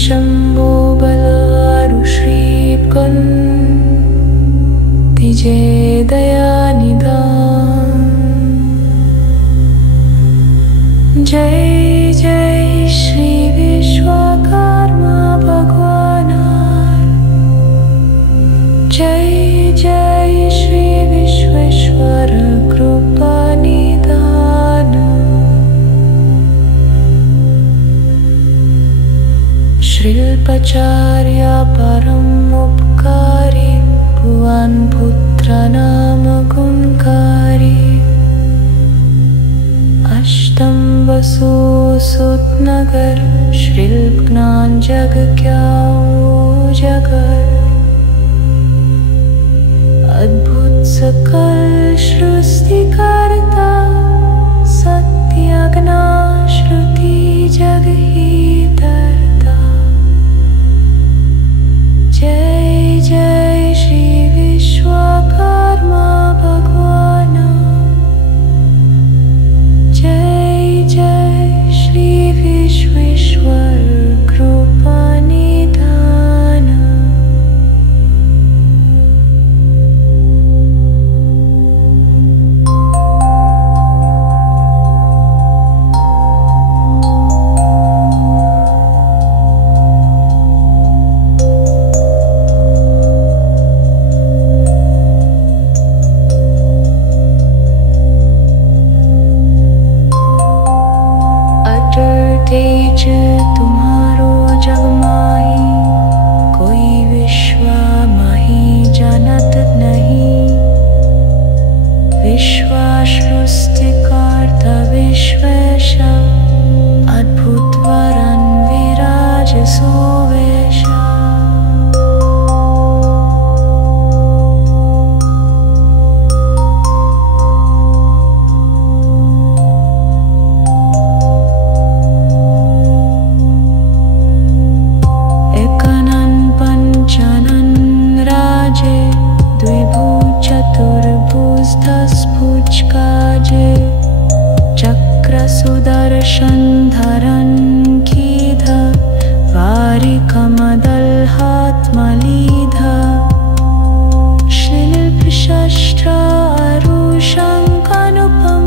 शंभो बलारु श्रीपकन तिजे दयानिधान। जय जय श्री विश्वकर्मा भगवान। जय जय श्री विश्वेश्वर कृपा निधान। श्रील्पाचार्य परम उपकारी भुवन पुत्र नाम गुणकारी। अष्टम वसु सुत नगर श्रील्प ज्ञान जग क्या उजागर। अद्भुत सकल सृष्टि करता सत्य ज्ञान श्रुति जग ही धरता। जय जय श्री विश्वकर्मा भगवान। जय जय श्री विश्वेश्वर कृपा निधान। तेज तुम्हारो जग माही, कोई विश्व माही जानत नहीं। विश्व सृष्टि कर्ता विश्वेश, अद्भुत वरन विराज सुवेश। चक्र सुदर्शन धरन कीध, वारी कमदल हाथ मलीध। शिल्प शस्त्र अरुशंकनुपम,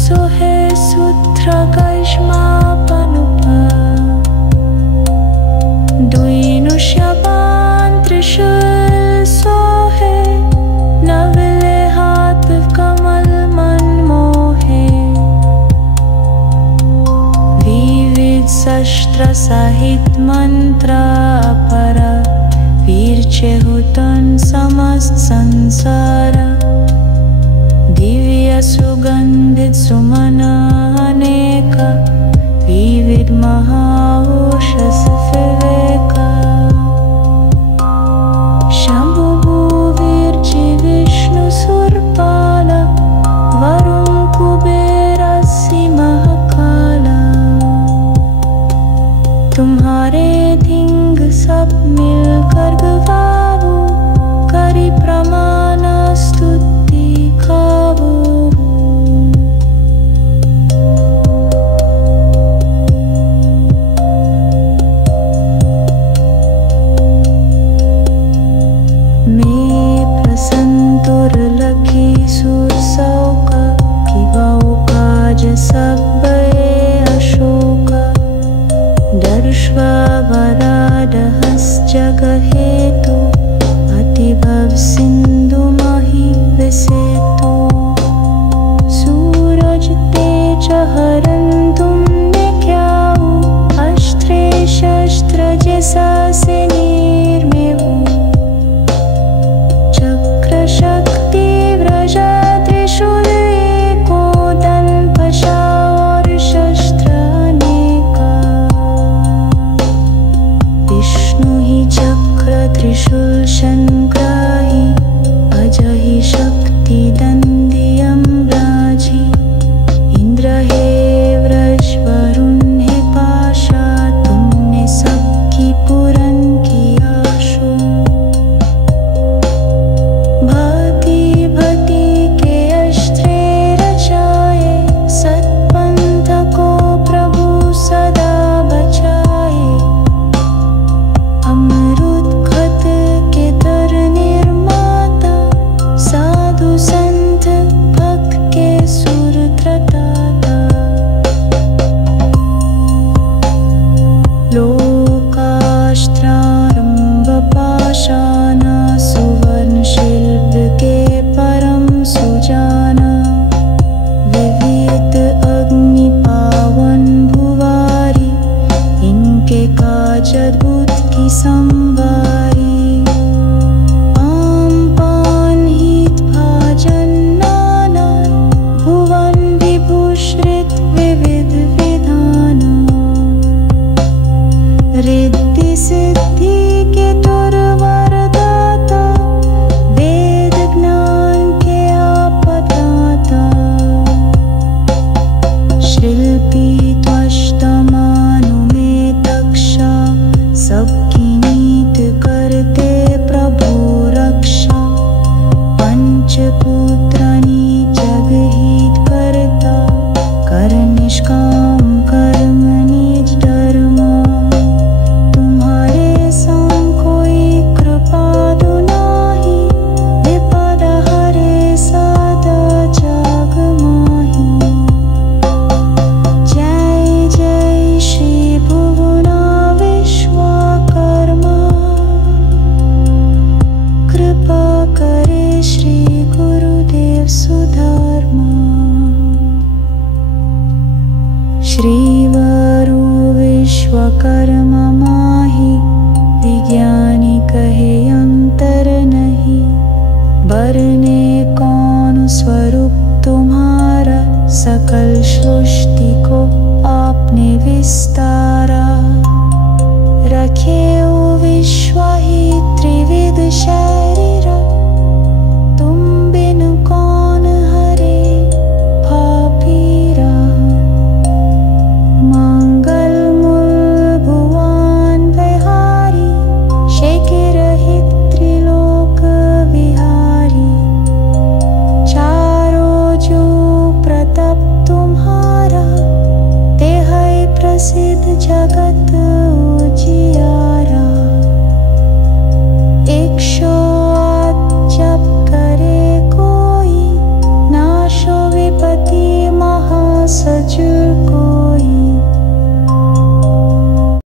सोहे सूत्र कश्मापनुप। द्विनुष्यपान त्रिशूल सोहे, नवले हाथ कमल मनमोहे। विविध शस्त्र सहित मंत्र पर, वीर चेहुतन समस्त संसार। दिव्य सुगंधित सुमन अनेक, विविध महाओषध विवेक। शंभु भूवीर्चि विष्णु सुरपाल, वरुण कुबेर अस्सी महाकाल। तुम्हारे धिंग सब मिलकर गवावो, करी प्रमाण स्तुति गावो। लखी सुर सौक, किवाओ काज सब अशोक। दर्श्व वराड हस जग हेतु, अति भव सिंधु रिद्धि सिद्धि के तुरवरदाता, वेद ज्ञान के आपदाता, शिल्पी त्वष्टमानु में तक्षा, सबकी नीत करते प्रभु रक्षा, पंचपुत्रानी जग हित करता, कर निष्काम कर्म निज धर्मा, तुम्हारे संग कोई कृपालु नाही, विपद हरे सदा जग माही। जय जय श्री भुवना विश्वकर्मा, कृपा करे श्री गुरुदेव सुधर्मा। श्रीवरु विश्वकर्मा माही, विज्ञानी कहे अंतर नहीं, बरने कौन स्वरूप तुम्हारा, सकल सृष्टि को आपने विस्तारा, रखे ओ विश्व ही त्रिविध शरीरा, तुम बिन कौन हरे पापीरा, मंगल मूल भुवन विहारी, शेखे रहित त्रिलोक विहारी, चारों जो प्रताप तुम्हारा, ते है प्रसिद्ध जगत